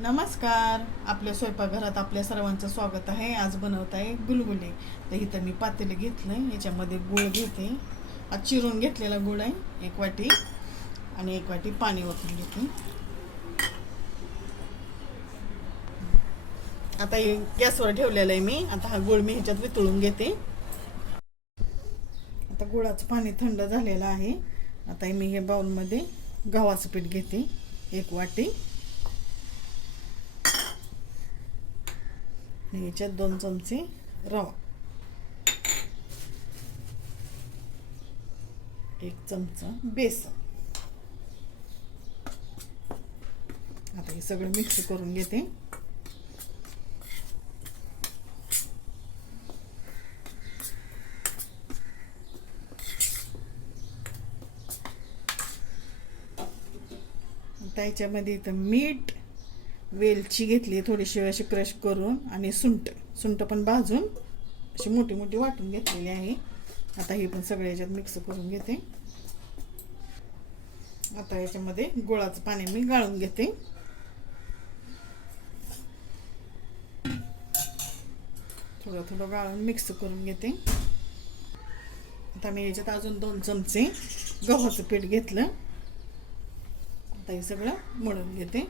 नमस्कार. आपल्या स्वयंपाकघरात आपल्या सर्वांचं स्वागत आहे. आज बनवत आहे गुलगुले. तर इथं मी पातेलं घेतलं याच्यामध्ये गुळ घेते. आज चिरून घेतलेला गुळ आहे. एक वाटी आणि एक वाटी पाणी ओतून घेते. आता हे गॅसवर ठेवलेलं आहे मी. आता हा गुळ मी ह्याच्यात वितळून घेते. आता गुळाचं पाणी थंड झालेलं आहे. आता मी हे बाउलमध्ये गव्हाचं पीठ घेते. एक वाटी. आणि याच्यात दोन चमचे रवा. एक चमचा बेसन. आता हे सगळं मिक्स करून घेते. आता याच्यामध्ये इथं मीठ वेलची घेतली थोडीशी अशी क्रश करून आणि सुंट सुंट पण भाजून अशी मोठी मोठी वाटून घेतलेली आहे. आता हे पण सगळ्या याच्यात मिक्स करून घेते. आता याच्यामध्ये गुळाचं पाणी मी गाळून घेते. थोडं थोडं गाळून मिक्स करून घेते. आता मी याच्यात अजून दोन चमचे गव्हाचं पीठ घेतलं. आता हे सगळं मळून घेते.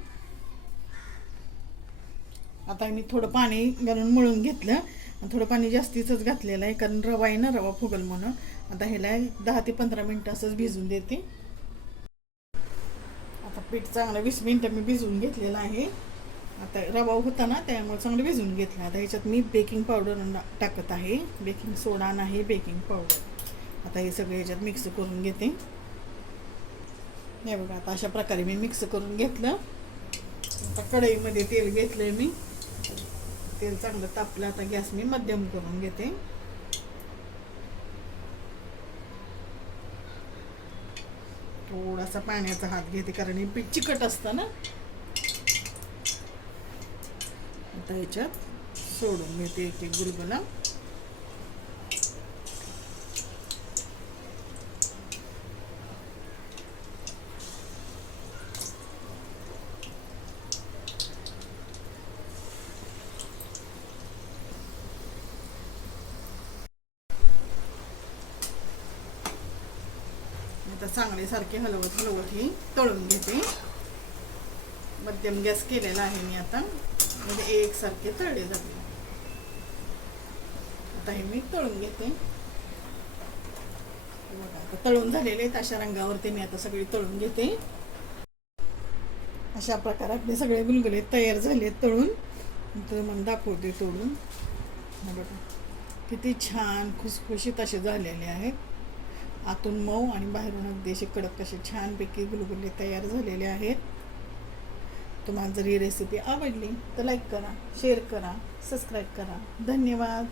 आता मी थोडं पाणी घालून मळून घेतलं. आणि थोडं पाणी जास्तीचंच घातलेलं आहे कारण रवा आहे ना रवा फुगल म्हणून. आता ह्याला दहा ते पंधरा मिनटं असंच भिजून देते. आता पीठ चांगलं वीस मिनटं मी भिजवून घेतलेलं आहे. आता रवा होता ना त्यामुळे चांगलं भिजवून घेतलं. आता ह्याच्यात मी बेकिंग पावडर टाकत आहे. बेकिंग सोडा नाही बेकिंग पावडर. आता हे सगळं ह्याच्यात मिक्स करून घेते. हे बघा आता अशा प्रकारे मी मिक्स करून घेतलं. आता कढईमध्ये तेल घेतलंय मी. तेल चांगलं तापलं आता गॅस मी मध्यम करून घेते. थोडासा पाण्याचा हात घेते कारण हे पीठ चिकट असतं ना. आता याच्यात सोडून घेते एक एक गुलगुला. आता चांगले सारखे हलवत हलवत ही तळून घेते. मध्यम गॅस केलेला आहे मी आता. म्हणजे एकसारखे तळले जाते. आता हे मी तळून घेते. बघा आता तळून झालेले आहेत. अशा रंगावरती मी आता सगळी तळून घेते. अशा प्रकारे आपले सगळे गुलगुले तयार झाले तळून. तर मग दाखवते तोडून. बघा किती छान खुसखुशीत असे झालेले आहेत. आतून मऊ आणि बाहेरून अगदी असे कडक असे छानपैकी गुलगुले तयार झालेले आहेत. तुम्हाला जर ही रेसिपी आवडली तर लाईक करा शेअर करा सबस्क्राईब करा. धन्यवाद.